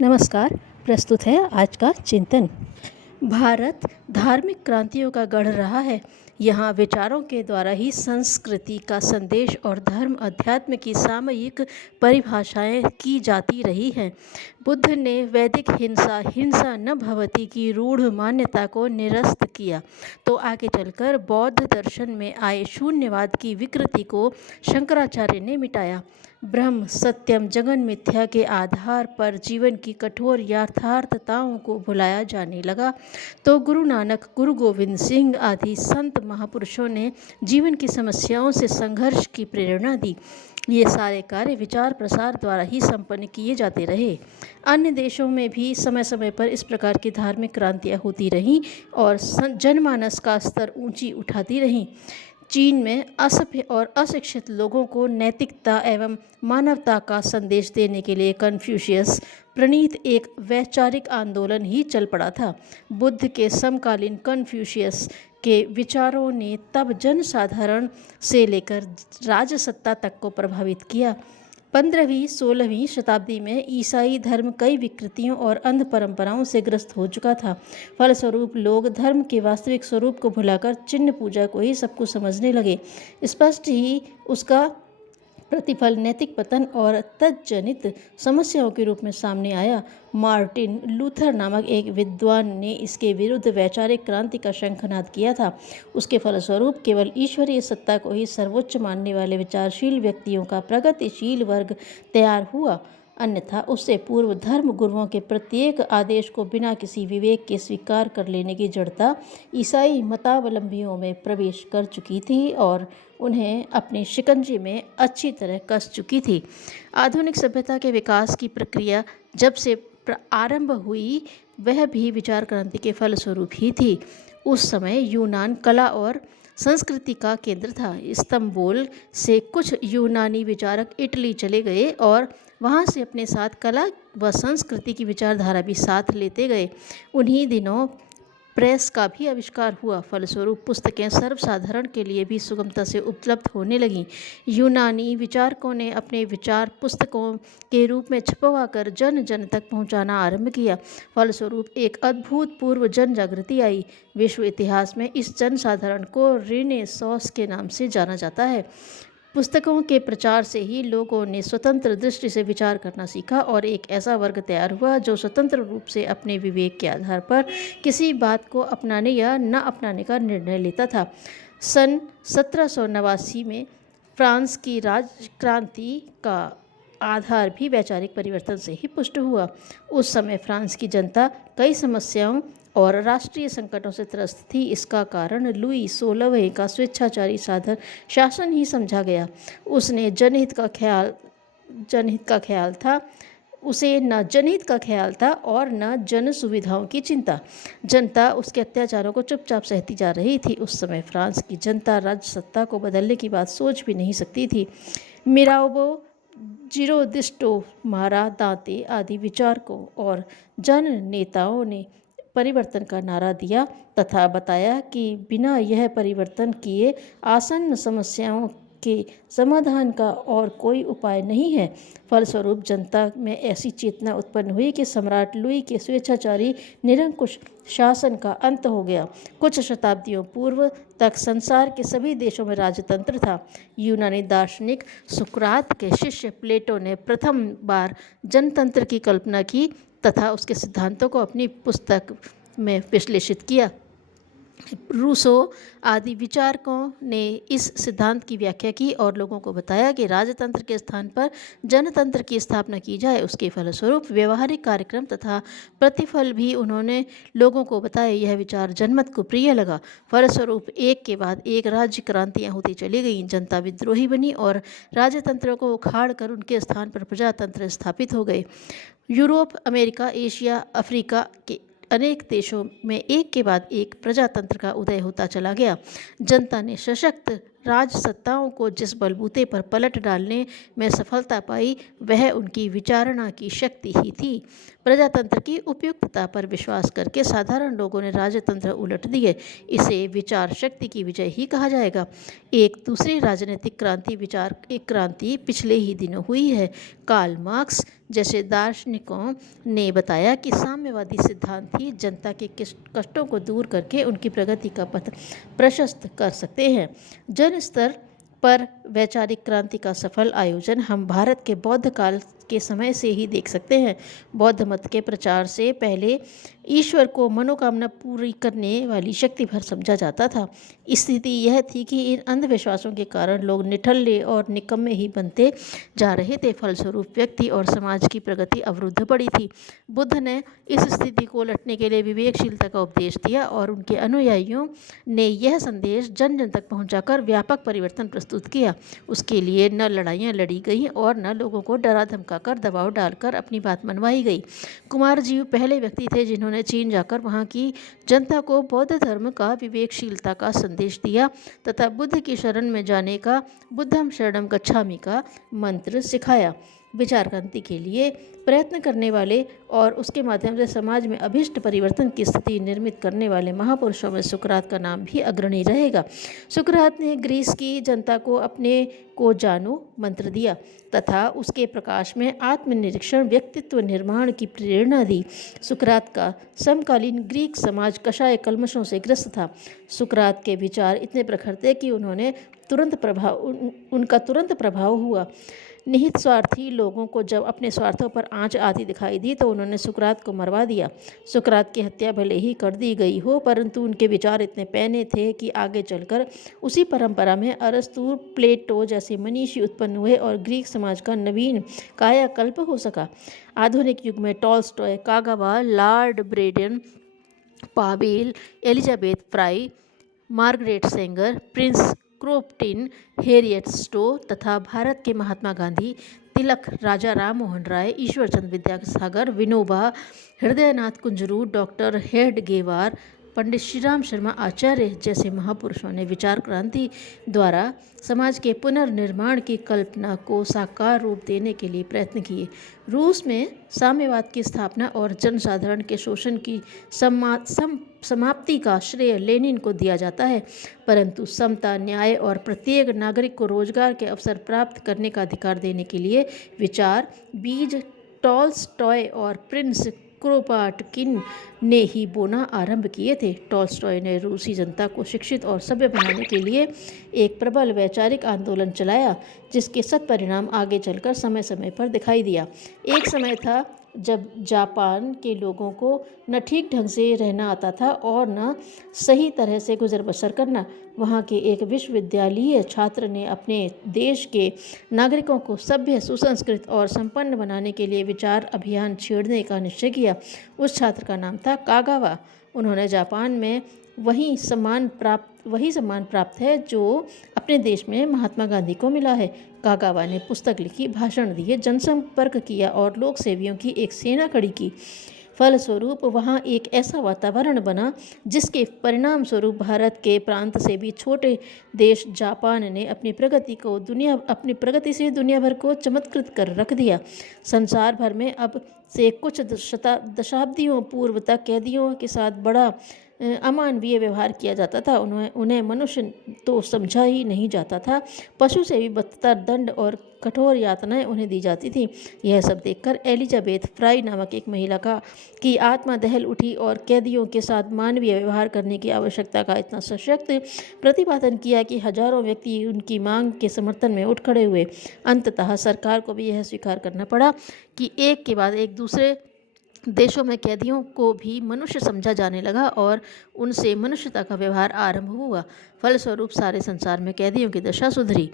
नमस्कार। प्रस्तुत है आज का चिंतन। भारत धार्मिक क्रांतियों का गढ़ रहा है। यहाँ विचारों के द्वारा ही संस्कृति का संदेश और धर्म अध्यात्म की सामयिक परिभाषाएं की जाती रही हैं। बुद्ध ने वैदिक हिंसा हिंसा न भवति की रूढ़ मान्यता को निरस्त किया, तो आगे चलकर बौद्ध दर्शन में आए शून्यवाद की विकृति को शंकराचार्य ने मिटाया। ब्रह्म सत्यम जगन मिथ्या के आधार पर जीवन की कठोर यथार्थताओं को भुलाया जाने लगा, तो गुरु नानक, गुरु गोविंद सिंह आदि संत महापुरुषों ने जीवन की समस्याओं से संघर्ष की प्रेरणा दी। ये सारे कार्य विचार प्रसार द्वारा ही संपन्न किए जाते रहे। अन्य देशों में भी समय समय पर इस प्रकार की धार्मिक क्रांतियाँ होती रहीं और जनमानस का स्तर ऊंची उठाती रहीं। चीन में असभ्य और अशिक्षित लोगों को नैतिकता एवं मानवता का संदेश देने के लिए कन्फ्यूशियस प्रणीत एक वैचारिक आंदोलन ही चल पड़ा था। बुद्ध के समकालीन कन्फ्यूशियस के विचारों ने तब जनसाधारण से लेकर राजसत्ता तक को प्रभावित किया। 15वीं-16वीं शताब्दी में ईसाई धर्म कई विकृतियों और अंध परंपराओं से ग्रस्त हो चुका था। फलस्वरूप लोग धर्म के वास्तविक स्वरूप को भुलाकर चिन्ह पूजा को ही सब कुछ समझने लगे। स्पष्ट ही उसका प्रतिफल नैतिक पतन और तज्जनित समस्याओं के रूप में सामने आया। मार्टिन लूथर नामक एक विद्वान ने इसके विरुद्ध वैचारिक क्रांति का शंखनाद किया था। उसके फलस्वरूप केवल ईश्वरीय सत्ता को ही सर्वोच्च मानने वाले विचारशील व्यक्तियों का प्रगतिशील वर्ग तैयार हुआ। अन्यथा उससे पूर्व धर्म गुरुओं के प्रत्येक आदेश को बिना किसी विवेक के स्वीकार कर लेने की जड़ता ईसाई मतावलंबियों में प्रवेश कर चुकी थी और उन्हें अपने शिकंजे में अच्छी तरह कस चुकी थी। आधुनिक सभ्यता के विकास की प्रक्रिया जब से आरंभ हुई, वह भी विचार क्रांति के फलस्वरूप ही थी। उस समय यूनान कला और संस्कृति का केंद्र था। इस्तंबुल से कुछ यूनानी विचारक इटली चले गए और वहाँ से अपने साथ कला व संस्कृति की विचारधारा भी साथ लेते गए। उन्हीं दिनों प्रेस का भी आविष्कार हुआ। फलस्वरूप पुस्तकें सर्वसाधारण के लिए भी सुगमता से उपलब्ध होने लगीं। यूनानी विचारकों ने अपने विचार पुस्तकों के रूप में छपवाकर जन जन तक पहुंचाना आरंभ किया। फलस्वरूप एक अभूतपूर्व जन जागृति आई। विश्व इतिहास में इस जनसाधारण को रेनेसांस के नाम से जाना जाता है। पुस्तकों के प्रचार से ही लोगों ने स्वतंत्र दृष्टि से विचार करना सीखा और एक ऐसा वर्ग तैयार हुआ जो स्वतंत्र रूप से अपने विवेक के आधार पर किसी बात को अपनाने या न अपनाने का निर्णय लेता था। सन 1789 में फ्रांस की राजक्रांति का आधार भी वैचारिक परिवर्तन से ही पुष्ट हुआ। उस समय फ्रांस की जनता कई समस्याओं और राष्ट्रीय संकटों से त्रस्त थी। इसका कारण लुई 16वें का स्वेच्छाचारी शासन ही समझा गया। उसने जनहित का ख्याल था और न जन सुविधाओं की चिंता। जनता उसके अत्याचारों को चुपचाप सहती जा रही थी। उस समय फ्रांस की जनता राजसत्ता को बदलने की बात सोच भी नहीं सकती थी। मिराबो, जिरोदिस्टो, मारा दांते आदि विचारकों और जन नेताओं ने परिवर्तन का नारा दिया तथा बताया कि बिना यह परिवर्तन किए आसन्न समस्याओं के समाधान का और कोई उपाय नहीं है। फलस्वरूप जनता में ऐसी चेतना उत्पन्न हुई कि सम्राट लुई के स्वेच्छाचारी निरंकुश शासन का अंत हो गया। कुछ शताब्दियों पूर्व तक संसार के सभी देशों में राजतंत्र था। यूनानी दार्शनिक सुकरात के शिष्य प्लेटो ने प्रथम बार जनतंत्र की कल्पना की तथा उसके सिद्धांतों को अपनी पुस्तक में विश्लेषित किया। रूसो आदि विचारकों ने इस सिद्धांत की व्याख्या की और लोगों को बताया कि राजतंत्र के स्थान पर जनतंत्र की स्थापना की जाए। उसके फलस्वरूप व्यवहारिक कार्यक्रम तथा प्रतिफल भी उन्होंने लोगों को बताए। यह विचार जनमत को प्रिय लगा। फलस्वरूप एक के बाद एक राज्य क्रांतियाँ होती चली गईं। जनता विद्रोही बनी और राजतंत्र को उखाड़ कर उनके स्थान पर प्रजातंत्र स्थापित हो गए। यूरोप, अमेरिका, एशिया, अफ्रीका के अनेक देशों में एक के बाद एक प्रजातंत्र का उदय होता चला गया। जनता ने सशक्त राजसत्ताओं को जिस बलबूते पर पलट डालने में सफलता पाई वह उनकी विचारणा की शक्ति ही थी। प्रजातंत्र की उपयुक्तता पर विश्वास करके साधारण लोगों ने राजतंत्र उलट दिए। इसे विचार शक्ति की विजय ही कहा जाएगा। एक दूसरी राजनीतिक क्रांति विचार एक क्रांति पिछले ही दिनों हुई है। कार्ल मार्क्स जैसे दार्शनिकों ने बताया कि साम्यवादी सिद्धांत ही जनता के कष्टों को दूर करके उनकी प्रगति का पथ प्रशस्त कर सकते हैं। जन स्तर पर वैचारिक क्रांति का सफल आयोजन हम भारत के बौद्ध काल के समय से ही देख सकते हैं। बौद्ध मत के प्रचार से पहले ईश्वर को मनोकामना पूरी करने वाली शक्ति भर समझा जाता था। स्थिति यह थी कि इन अंधविश्वासों के कारण लोग निठल्ले और निकम्मे ही बनते जा रहे थे। फलस्वरूप व्यक्ति और समाज की प्रगति अवरुद्ध पड़ी थी। बुद्ध ने इस स्थिति को उलटने के लिए विवेकशीलता का उपदेश दिया और उनके अनुयायियों ने यह संदेश जन जन तक पहुंचाकर व्यापक परिवर्तन प्रस्तुत किया। उसके लिए न लड़ाइयाँ लड़ी गईं और न लोगों को डरा धमकाकर दबाव डालकर अपनी बात मनवाई गई। कुमार जीव पहले व्यक्ति थे जिन्होंने चीन जाकर वहाँ की जनता को बौद्ध धर्म का विवेकशीलता का संदेश दिया तथा बुद्ध की शरण में जाने का बुद्धम शरणम गच्छामि का मंत्र सिखाया। विचार क्रांति के लिए प्रयत्न करने वाले और उसके माध्यम से समाज में अभिष्ट परिवर्तन की स्थिति निर्मित करने वाले महापुरुषों में सुकरात का नाम भी अग्रणी रहेगा। सुकरात ने ग्रीस की जनता को अपने को जानो मंत्र दिया तथा उसके प्रकाश में आत्मनिरीक्षण व्यक्तित्व निर्माण की प्रेरणा दी। सुकरात का समकालीन ग्रीक समाज कषाय कल्मशों से ग्रस्त था। सुकरात के विचार इतने प्रखर थे कि उनका तुरंत प्रभाव हुआ। निहित स्वार्थी लोगों को जब अपने स्वार्थों पर आंच आती दिखाई दी तो उन्होंने सुकरात को मरवा दिया। सुकरात की हत्या भले ही कर दी गई हो परंतु उनके विचार इतने पैने थे कि आगे चलकर उसी परंपरा में अरस्तु प्लेटो जैसे मनीषी उत्पन्न हुए और ग्रीक समाज का नवीन कायाकल्प हो सका। आधुनिक युग में Tolstoy, Kagawa, lord Baden, Powell, Elizabeth Fry, Margaret Sanger, prince Kropotkin, Harriet Stowe तथा भारत के महात्मा गांधी, तिलक, राजा राम मोहन राय, ईश्वरचंद विद्यासागर, विनोबा, हृदयनाथ कुंजरू, डॉक्टर हेडगेवार, पंडित श्रीराम शर्मा आचार्य जैसे महापुरुषों ने विचार क्रांति द्वारा समाज के पुनर्निर्माण की कल्पना को साकार रूप देने के लिए प्रयत्न किए। रूस में साम्यवाद की स्थापना और जनसाधारण के शोषण की समाप्ति का श्रेय लेनिन को दिया जाता है, परंतु समता, न्याय और प्रत्येक नागरिक को रोजगार के अवसर प्राप्त करने का अधिकार देने के लिए विचार बीज टॉल्स्टॉय और प्रिंस क्रोपाटकिन ने ही बोना आरंभ किए थे। टॉल्स्टॉय ने रूसी जनता को शिक्षित और सभ्य बनाने के लिए एक प्रबल वैचारिक आंदोलन चलाया जिसके सत्परिणाम आगे चलकर समय समय पर दिखाई दिया। एक समय था जब जापान के लोगों को न ठीक ढंग से रहना आता था और न सही तरह से गुजर बसर करना। वहाँ के एक विश्वविद्यालयीय छात्र ने अपने देश के नागरिकों को सभ्य, सुसंस्कृत और संपन्न बनाने के लिए विचार अभियान छेड़ने का निश्चय किया। उस छात्र का नाम था कागावा। उन्होंने जापान में वही सम्मान प्राप्त है जो अपने देश में महात्मा गांधी को मिला है। कागावा ने पुस्तक लिखी, भाषण दिए, जनसंपर्क किया और लोक सेवियों की एक सेना खड़ी की। फलस्वरूप वहाँ एक ऐसा वातावरण बना जिसके परिणाम स्वरूप भारत के प्रांत से भी छोटे देश जापान ने अपनी प्रगति से दुनिया भर को चमत्कृत कर रख दिया। संसार भर में अब से कुछ दशाब्दियों पूर्व तक कैदियों के साथ बड़ा अमानवीय व्यवहार किया जाता था। उन्हें मनुष्य तो समझा ही नहीं जाता था। पशु से भी बदतर दंड और कठोर यातनाएं उन्हें दी जाती थी। यह सब देखकर एलिजाबेथ फ्राई नामक एक महिला की आत्मा दहल उठी और कैदियों के साथ मानवीय व्यवहार करने की आवश्यकता का इतना सशक्त प्रतिपादन किया कि हजारों व्यक्ति उनकी मांग के समर्थन में उठ खड़े हुए। अंततः सरकार को भी यह स्वीकार करना पड़ा कि एक के बाद एक दूसरे देशों में कैदियों को भी मनुष्य समझा जाने लगा और उनसे मनुष्यता का व्यवहार आरंभ हुआ। फलस्वरूप सारे संसार में कैदियों की दशा सुधरी।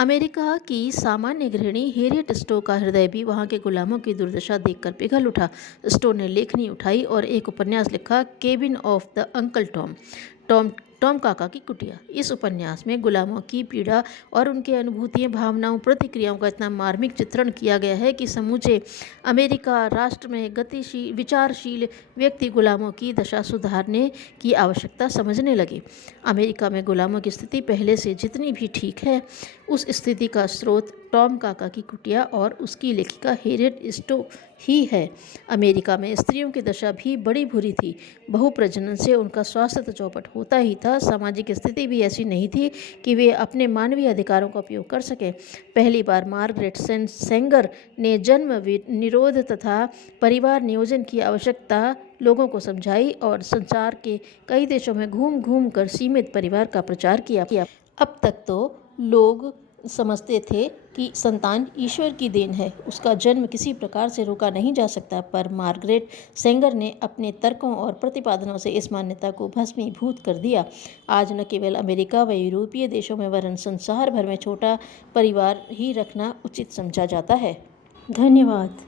अमेरिका की सामान्य गृहिणी हैरियट स्टो का हृदय भी वहाँ के गुलामों की दुर्दशा देखकर पिघल उठा। स्टो ने लेखनी उठाई और एक उपन्यास लिखा, cabin of the uncle Tom. Tom काका की कुटिया। इस उपन्यास में गुलामों की पीड़ा और उनके अनुभूतियों, भावनाओं, प्रतिक्रियाओं का इतना मार्मिक चित्रण किया गया है कि समूचे अमेरिका राष्ट्र में गतिशील विचारशील व्यक्ति गुलामों की दशा सुधारने की आवश्यकता समझने लगे। अमेरिका में गुलामों की स्थिति पहले से जितनी भी ठीक है, उस स्थिति का स्रोत टॉम काका की कुटिया और उसकी लेखिका हैरियट स्टो ही है। अमेरिका में स्त्रियों की दशा भी बड़ी बुरी थी। बहुप्रजनन से उनका स्वास्थ्य तो चौपट होता ही था, सामाजिक स्थिति भी ऐसी नहीं थी कि वे अपने मानवीय अधिकारों का उपयोग कर सकें। पहली बार मार्गरेट सेंगर ने जन्म निरोध तथा परिवार नियोजन की आवश्यकता लोगों को समझाई और संसार के कई देशों में घूम घूम कर सीमित परिवार का प्रचार किया। अब तक तो लोग समझते थे कि संतान ईश्वर की देन है, उसका जन्म किसी प्रकार से रोका नहीं जा सकता, पर मार्गरेट सेंगर ने अपने तर्कों और प्रतिपादनों से इस मान्यता को भस्मीभूत कर दिया। आज न केवल अमेरिका व यूरोपीय देशों में वरन संसार भर में छोटा परिवार ही रखना उचित समझा जाता है। धन्यवाद।